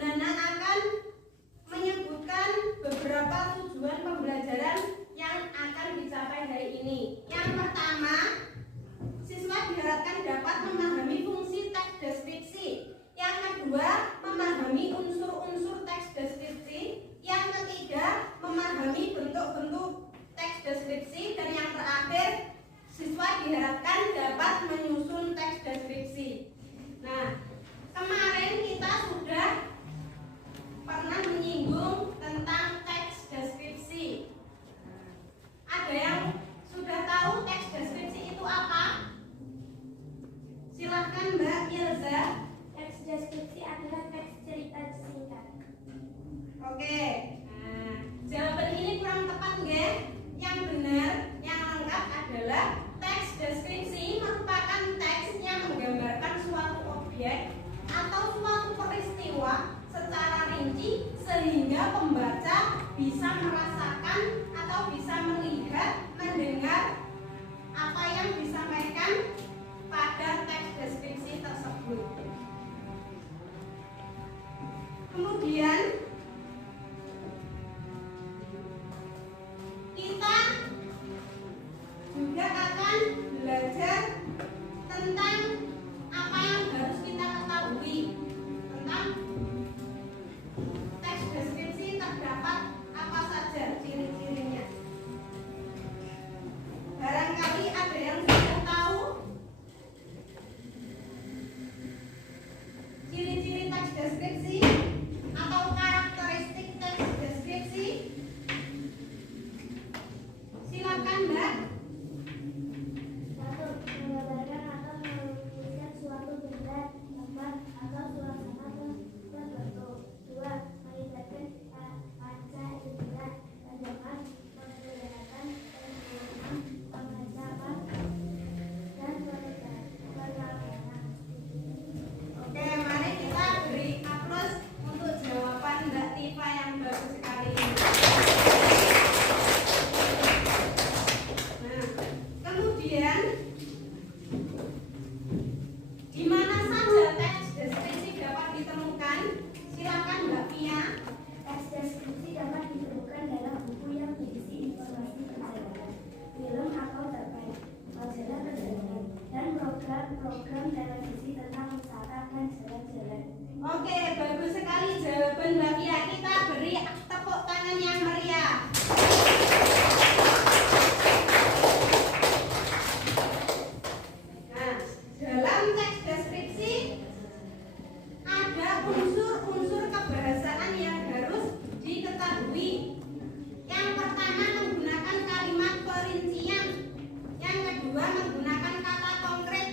Nana akan menyebutkan beberapa tujuan pembelajaran yang akan dicapai hari ini. Yang pertama, siswa diharapkan dapat memahami fungsi teks deskripsi. Yang kedua, memahami unsur-unsur teks deskripsi. Yang ketiga, memahami bentuk-bentuk teks deskripsi. Dan yang terakhir, siswa diharapkan dapat menyusun teks deskripsi. Nah, kemarin kita sudah pernah menyinggung tentang teks deskripsi. Ada yang sudah tahu teks deskripsi itu apa? Silahkan Mbak Ilza. Teks deskripsi adalah teks cerita singkat. Oke. Nah, jawaban ini kurang tepat nggih? Yang benar, yang lengkap adalah teks deskripsi merupakan teks yang menggambarkan suatu objek atau suatu peristiwa secara rinci sehingga pembaca bisa merasakan atau bisa melihat, mendengar apa yang disampaikan pada teks deskripsi tersebut. Kemudian kita juga akan belajar tentang apa yang harus kita ketahui tentang teks deskripsi. Terdapat apa saja ciri-cirinya? Barangkali ada yang sudah tahu ciri-ciri teks deskripsi atau karakteristik teks deskripsi. Silakan Mbak. Satu, menggambarkan atau melukiskan suatu benda, tempat atau suasana tertentu. Dua, melibatkan panca indera, pandangan, penglihatan, pengecapan, dan penelitian. Oke, mari kita beri aplaus untuk jawaban Mbak Tifa yang bagus sekali ini. Nah, kemudian di mana saja teks deskripsi dapat ditemukan? Silakan Mbak Pia. Teks deskripsi dapat ditemukan dalam buku yang berisi informasi perjalanan, film atau terkait majalah perjalanan, dan program-program televisi tentang wisata dan jalan-jalan. Oke, bagus sekali jawaban Mbak Pia. Kita beri tepuk tangan yang meriah. Nah, dalam teks deskripsi ada unsur-unsur kebahasaan yang harus diketahui. Yang pertama, menggunakan kalimat perincian. Yang kedua, menggunakan kata konkret.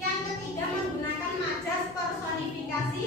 Yang ketiga, menggunakan majas personifikasi.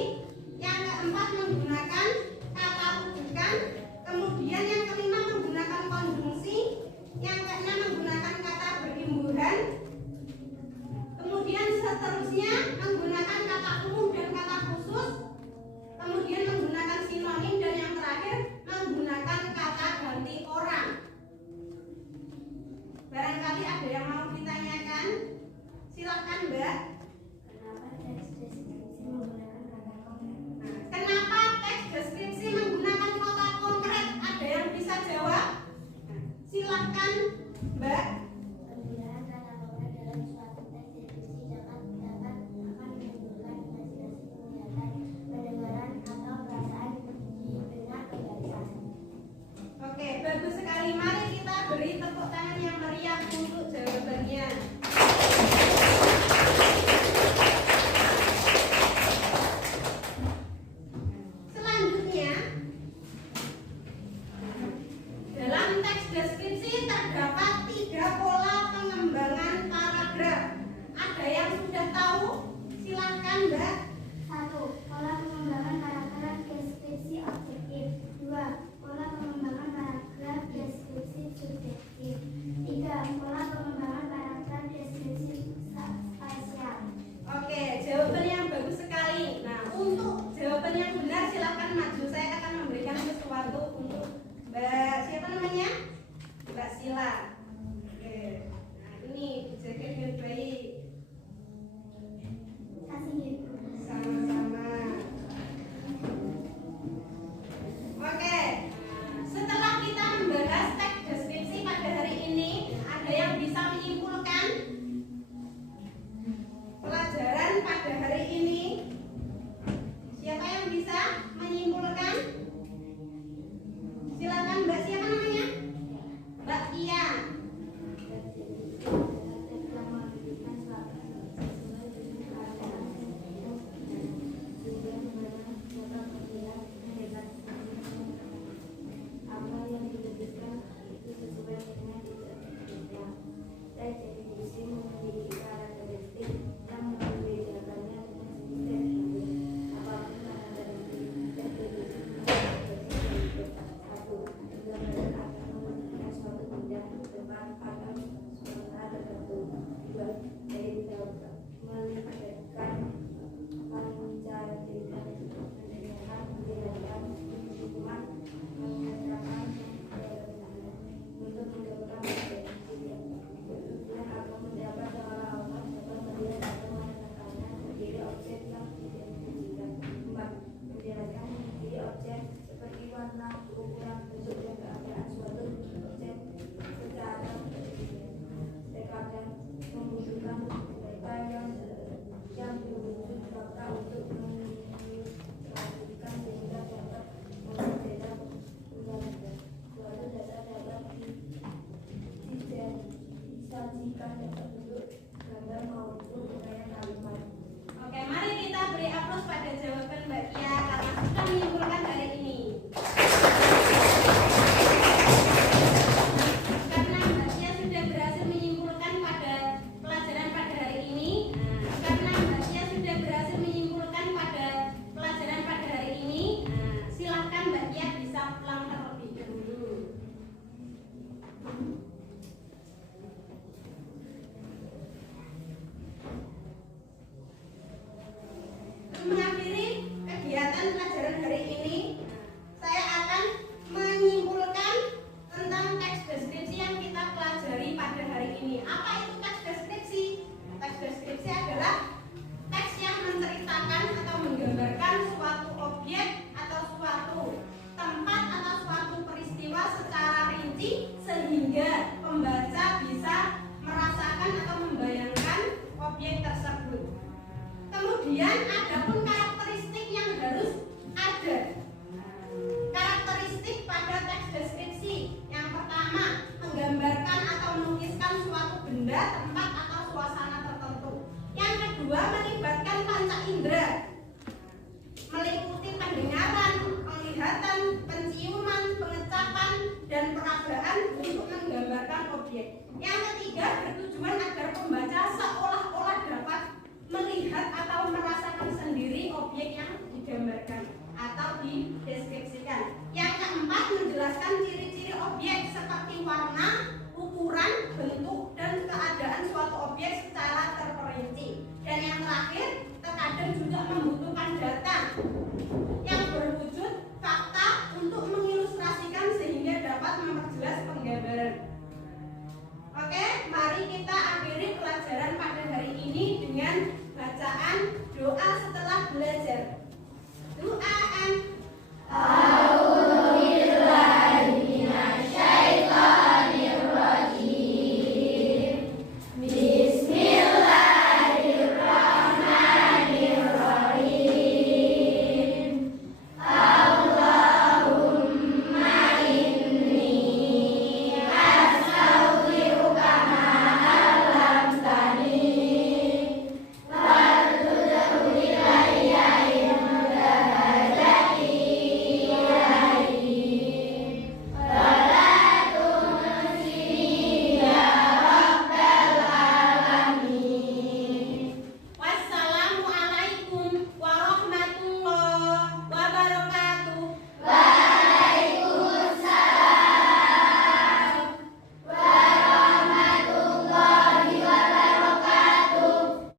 bisa menyimpulkan? Silakan Mbak, siapa namanya? Mbak Tia. Oke, mari kita beri aplaus pada jawaban Mbak Tia karena sudah menyimpulkan hari ini. Karena Mbak Tia sudah berhasil menyimpulkan pada pelajaran pada hari ini. Karena Mbak Tia sudah berhasil menyimpulkan pada pelajaran pada hari ini. Silakan Mbak Tia bisa pulang terlebih dahulu. Mengakhiri kegiatan pelajaran hari ini, saya akan menyimpulkan tentang teks deskripsi yang kita pelajari pada hari ini. Apa itu teks deskripsi? Teks deskripsi adalah teks yang menceritakan atau menggambarkan suatu objek atau suatu tempat atau suatu peristiwa secara rinci sehingga pembaca bisa merasakan atau membayangkan objek tersebut. Kemudian ada pun karakteristik yang harus ada. Karakteristik pada teks deskripsi. Yang pertama, menggambarkan atau melukiskan suatu benda, tempat atau suasana tertentu. Yang kedua, melibatkan panca indera, meliputi pendengaran, penglihatan, penciuman, pengecapan, dan peragaan untuk menggambarkan objek. Yang ketiga, bertujuan agar pembaca seolah-olah dapat melihat atau merasakan sendiri objek yang digambarkan.